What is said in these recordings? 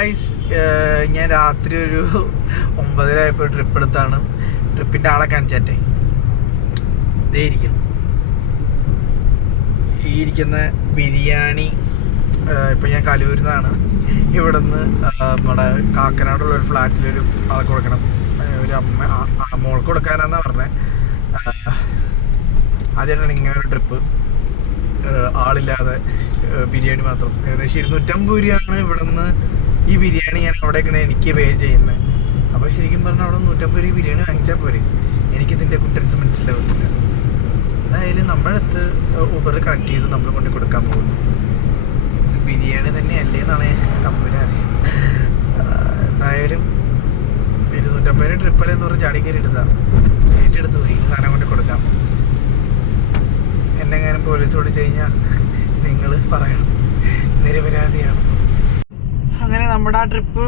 Guys ഞാൻ രാത്രി ഒരു ഒമ്പതരായപ്പോൾ ട്രിപ്പ് എടുത്താണ്. ട്രിപ്പിന്റെ ആളെ കാണിച്ചാട്ടെ. ഇതേ ഇരിക്കണം ഈ ഇരിക്കുന്ന ബിരിയാണി ഇപ്പം ഞാൻ കലൂരിൽ നിന്നാണ് ഇവിടെ നിന്ന് നമ്മുടെ കാക്കനാടുള്ള ഒരു ഫ്ലാറ്റിൽ ഒരു ആൾക്ക് കൊടുക്കണം ഒരു അമ്മ മോൾക്ക് കൊടുക്കാനാന്നാണ് പറഞ്ഞത് ആദ്യമായിട്ടാണ് ഇങ്ങനെ ഒരു ട്രിപ്പ് ആളില്ലാതെ ബിരിയാണി മാത്രം. ഏകദേശം ഇരുന്നൂറ്റമ്പത് രൂപയാണ് ഇവിടുന്ന് ഈ ബിരിയാണി ഞാൻ അവിടെ അവിടേക്കാണ് എനിക്ക് പേ ചെയ്യുന്നത് അപ്പോൾ ശരിക്കും പറഞ്ഞാൽ അവിടെ നൂറ്റമ്പത് രൂപ ബിരിയാണി വാങ്ങിച്ചാൽ പോരെ. എനിക്കിതിന്റെ കുട്ടൻസ് മനസ്സിലാവത്തില്ല. എന്തായാലും നമ്മളടുത്ത് ഊബർ കണക്ട് ചെയ്ത് നമ്മൾ കൊണ്ട് കൊടുക്കാൻ പോകുന്നു. ഇത് ബിരിയാണി തന്നെയല്ലേ എന്നാണ് അറിയാം എന്തായാലും ഇരുന്നൂറ്റമ്പത് ട്രിപ്പല്ലേ എന്ന് പറഞ്ഞ് ചാടി കയറി എടുത്താ ഏറ്റെടുത്ത് പോയി. സാധനം കൊണ്ട് കൊടുക്കാം. എന്നെങ്ങാനും പോലീസ് ഓടിച്ചു കഴിഞ്ഞാൽ നിങ്ങൾ പറയണം. നിരപരാധിയാണ്. അങ്ങനെ നമ്മുടെ ആ ട്രിപ്പ്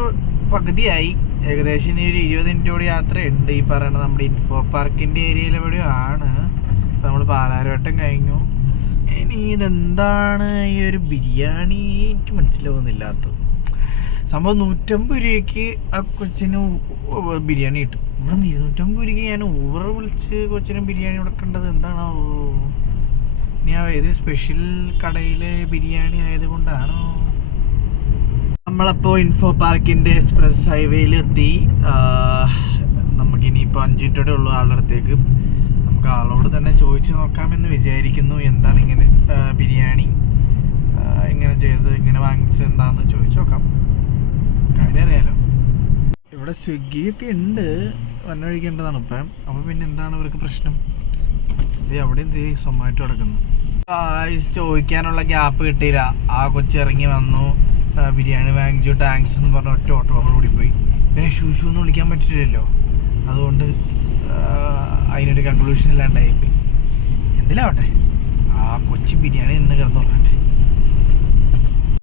പകുതിയായി. ഏകദേശം ഇനി ഒരു ഇരുപത് മിനിറ്റ് കൂടി യാത്രയുണ്ട്. ഈ പറയുന്ന നമ്മുടെ ഇൻഫോ പാർക്കിന്റെ ഏരിയയിൽ എവിടെയോ ആണ്. ഇപ്പം നമ്മൾ പാലാരവട്ടം കഴിഞ്ഞു. ഇനി ഇതെന്താണ് ഈ ഒരു ബിരിയാണി? എനിക്ക് മനസ്സിലാവുന്നില്ലാത്തത്. സംഭവം നൂറ്റമ്പത് രൂപയ്ക്ക് ആ കൊച്ചിന് ബിരിയാണി കിട്ടും. ഇവിടെ ഇരുന്നൂറ്റമ്പത് രൂപയ്ക്ക് ഞാൻ ഊബർ വിളിച്ച് കൊച്ചിന് ബിരിയാണി കൊടുക്കേണ്ടത് എന്താണോ? ഏത് സ്പെഷ്യൽ കടയിലെ ബിരിയാണി ആയതുകൊണ്ടാണോ? നമ്മളപ്പോൾ ഇൻഫോ പാർക്കിന്റെ എക്സ്പ്രസ് ഹൈവേയിൽ എത്തി. നമുക്കിനിയിപ്പോൾ അഞ്ച് മിനിറ്റോടെ ഉള്ളൂ ആളുടെ അടുത്തേക്ക്. നമുക്ക് ആളോട് തന്നെ ചോദിച്ചു നോക്കാമെന്ന് വിചാരിക്കുന്നു. എന്താണ് ഇങ്ങനെ ബിരിയാണി ഇങ്ങനെ ചെയ്ത് ഇങ്ങനെ വാങ്ങിച്ചത് എന്താണെന്ന് ചോദിച്ചു നോക്കാം. കാര്യം അറിയാലോ. ഇവിടെ സ്വിഗ്ഗിയൊക്കെ ഉണ്ട്. വന്നൊഴിക്കേണ്ടതാണ് ഇപ്പം. അപ്പം പിന്നെ എന്താണ് ഇവർക്ക് പ്രശ്നം? ഇത് എവിടെയും ചെയ്യും? സൊമാറ്റോ കിടക്കുന്നു ഗായ്സ്, ചോദിക്കാനുള്ള ഗ്യാപ്പ് കിട്ടിയില്ല. ആ കൊച്ചി ഇറങ്ങി വന്നു. ബിരിയാണി വാങ്ങിച്ചു ടാങ്ക്സ് എന്ന് പറഞ്ഞ ഒറ്റ ഓട്ടോ നമ്മൾ ഓടിപ്പോയി. പിന്നെ ഷൂ ഷൂ എന്ന് വിളിക്കാൻ പറ്റില്ലല്ലോ അതുകൊണ്ട് അതിനൊരു കൺക്ലൂഷൻ ഇല്ലാണ്ടായിപ്പോയി. എന്തിലാവട്ടെ? ആ കൊച്ചി ബിരിയാണി നിന്ന് കിടന്നുള്ളട്ടെ